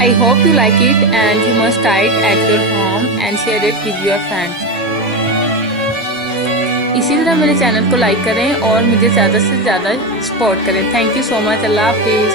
I hope you like it and you must try it at your home and share it with your friends. इसी तरह मेरे चैनल को लाइक करें और मुझे ज़्यादा से ज़्यादा सपोर्ट करें। Thank you so much. अल्लाह हाफिज़।